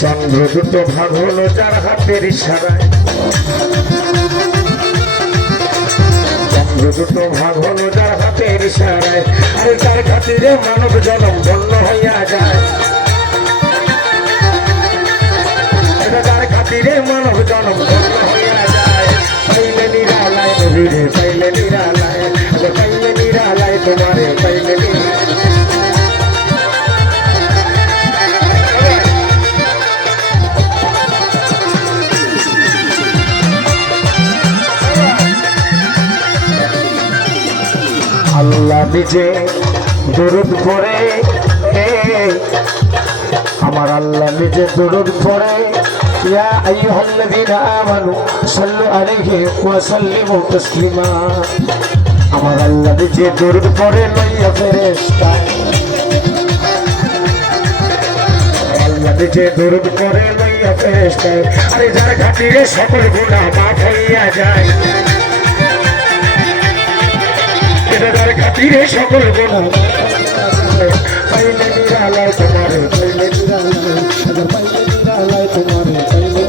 চন্দ্র দুটো ভাগ হলো যার হাতের ইশারায়, চন্দ্র দুটো ভাগ হলো যার হাতের ইশারায়, আর তার খাতিরে মানব জনম ধন্য হইয়া যায়, তার খাতিরে মানব জনম ধন্য হইয়া যায়। পাইলে নিরালায় নবীরে পাইলে নিরালায়, পাইলে নিরালায় তোমারে পাইলে আল্লাহ নিজে দরুদ পড়ে, আমার আল্লাহ নিজে দরুদ পড়ে, ইয়া আইয়ুহাল্লাযীনা আমানু সাল্লু আলাইহি ওয়া সাল্লিমু তাসলিমা। আমার আল্লাহ নিজে দরুদ পড়ে লইয়া ফেরেশতা, আল্লাহ নিজে দরুদ পড়ে লইয়া ফেরেশতা, আরে যার খাতিরে সকল গুনাহ মাফ হইয়া যায়, যার খাতিরে সকল গুনাহ পাইলে নিরালায় তোমারে পাইলে নিরালায়, পাইলে নিরালায় তোমারে পাইলে।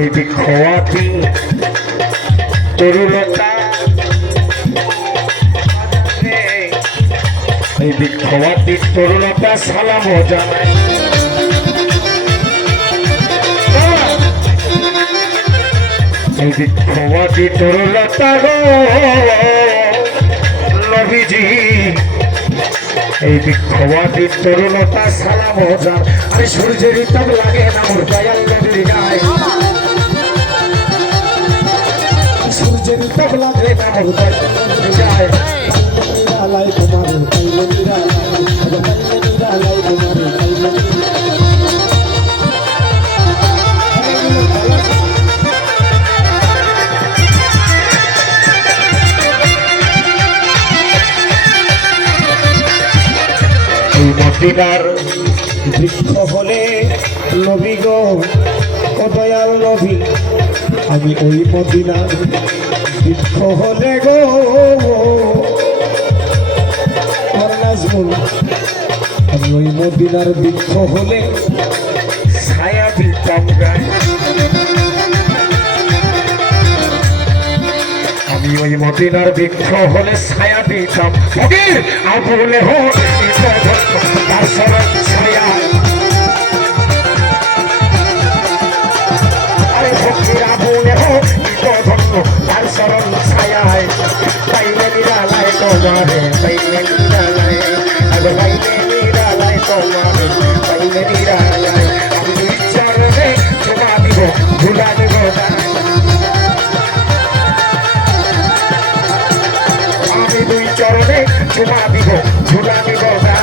এই বিক্ষয়াতি তরুলতা, এই বিক্ষয়াতি তরুলতা সালাম জানায়, এই বিক্ষয়াতি তরুলতা গো নবীজি, এই বিক্ষয়াতি তরুলতা সালাম জান। আরে সূর্যের তাপ লাগে না মোর দয়াল নবীর গায়ে, সূর্যের তাপ লাগে না মোর দয়াল নবীর গায়ে, নিরালায় তোমারে পাইলে নিরালায়, পাইলে নিরালায় তোমারে পাইলে। এই মদিনার বৃক্ষ হলে নবী গো ও দয়াল নবী, আমি ওই মদিনার বৃক্ষ হলে গো আমি ওই মদিনার বৃক্ষ হলে ছায়া দিতাম গায়ে, আমি ওই মদিনার বৃক্ষ হলে ছায়া দিতাম, ফকির আবুলে হোক তার সরল ছায়া, আরে ফকির আবুলে হোক তার সরল ছায়ায়, পাইলে নিরালায় তোমারে পাইলে নিরালায়, পাইলে নিরালায় তোমারে পাইলে নিরালায়, আমি দুই চরণে চুমা দিব ঝুলা দেব না, আমি দুই চরণে চুমা দিব ঝুলা দিব না,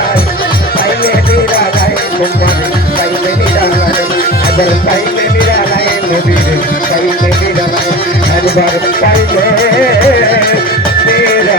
পাইলে নিরালায় তোমারে পাইলে নিরালায়, আবার পাইলে নিরালায় নবীরে পাইলে নিরালায়, একবার পাইলে নিরালায়।